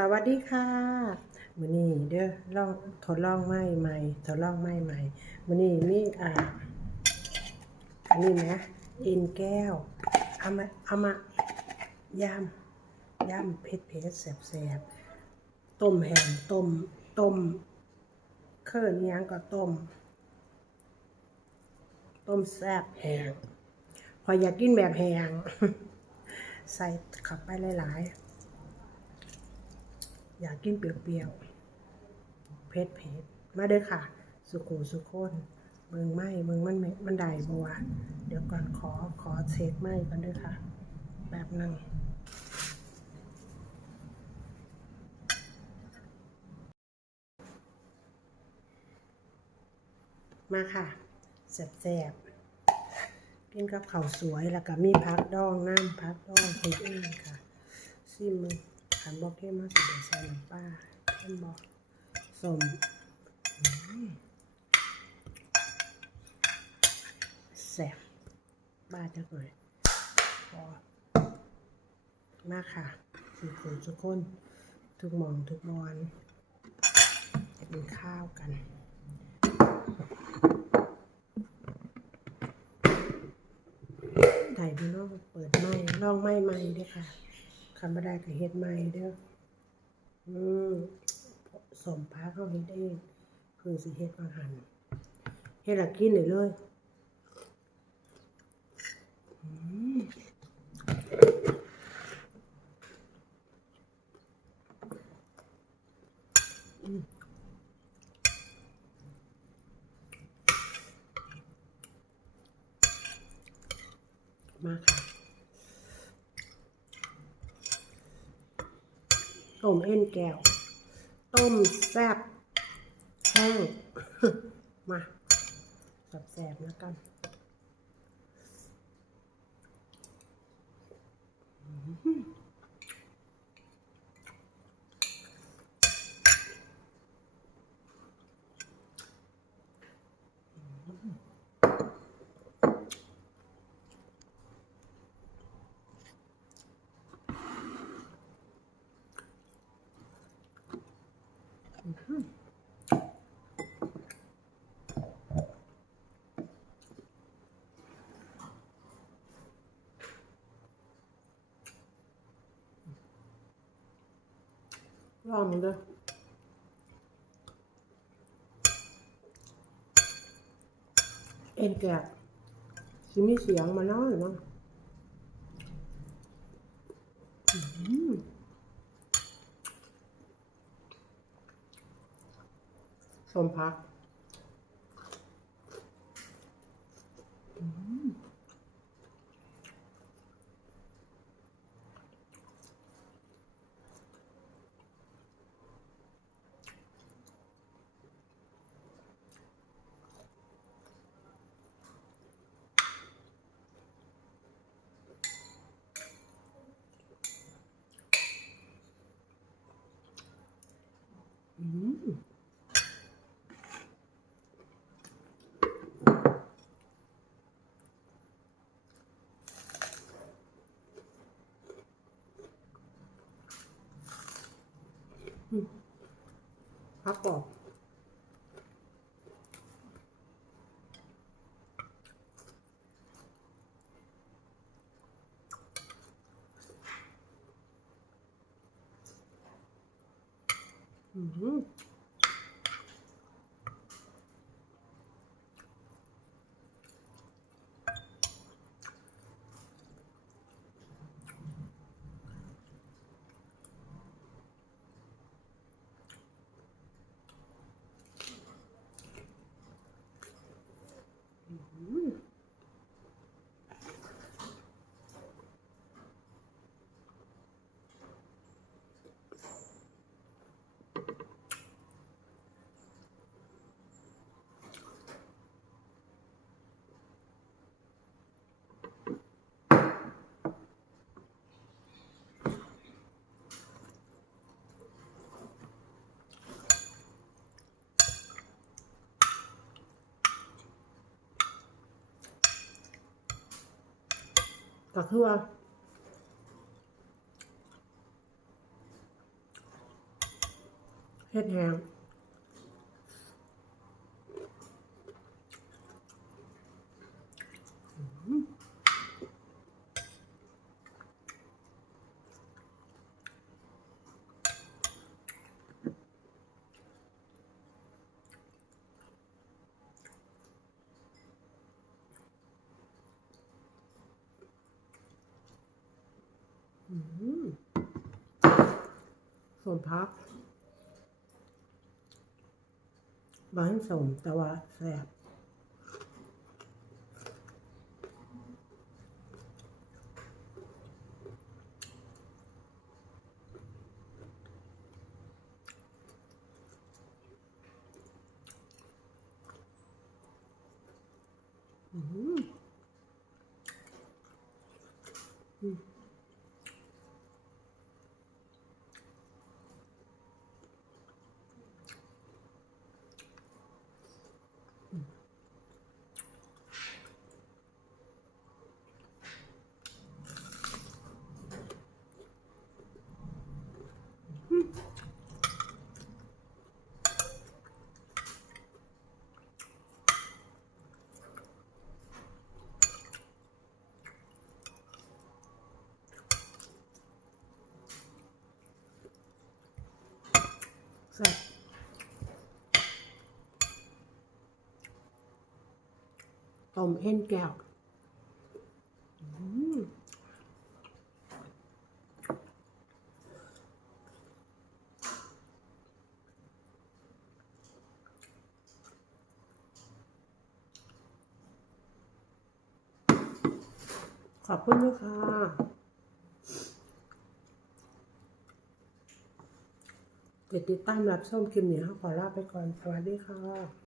สวัสดีค่ะมื้อนี้เด้อลองทดลองไม้ใหม่ทดลองไม้ใหม่มื้อนี้มีอ่าอันนี้นะเอ็นแก้วเอามาเอามายำยำเผ็ดเผ็ดแซ่บแซ่บต้มแห้งต้มต้มเครื่องยังก็ต้ม ต้มแซ่บแห้งพออยากกินแบบแห้งใส่ข้าไปหลาย ๆ อยากกินเปรี้ยวๆเผ็ดเผ็ดมาเด้อค่ะ สุโขสุโคนเมืองไหมเมืองมันม่มันได้บัวเดี๋ยวก่อนขอขอเช็คไหมกันด้วยค่ะ แบบหนึงมาค่ะแซ่บๆกินกับข้าวสวยแล้วก็มีพักดองน้ำพักดองเฮ็ดเองค่ะซิมมึง ขันบอกเข้มมากสิเดี๋ยวใส่น้ำปลาเข้มบอกสมอืมแซ่บบ้าจักหน่อยพอมากค่ะสุขุทุกคน ทุกหมองทุกมอนจะกินข้าวกันไถ่พี่น้องเปิดไม้ลองไม้ใหม่ด้วยค่ะ คำบ่ได้ก็เฮ็ดใหม่เด้ออืมสมพักเขาเฮ็ดเองคือสิเฮ็ดบางหันเฮ็ดและกินได้เลยอืมอืมมาค่ะ ต้มเอ็นแก้ว ต้มแซ่บแห้ง มาแซ่บๆแล้วกันอื ลองมันเด้อเอ็นแก้วสิมีเสียงมาน้อยเนาะอื้อหือ สมพัก อืมอืม พักบ ก็คือว่าเฮ็ดแห้ง ส่วนพักบ้านสมแต่ว่าแสบอืมอืม แซ่บต้มเอ็นแก้วขอบคุณด้วยค่ะ ดติดตามรับชมคลิปนี้ขอลาไปก่อน สวัสดีค่ะ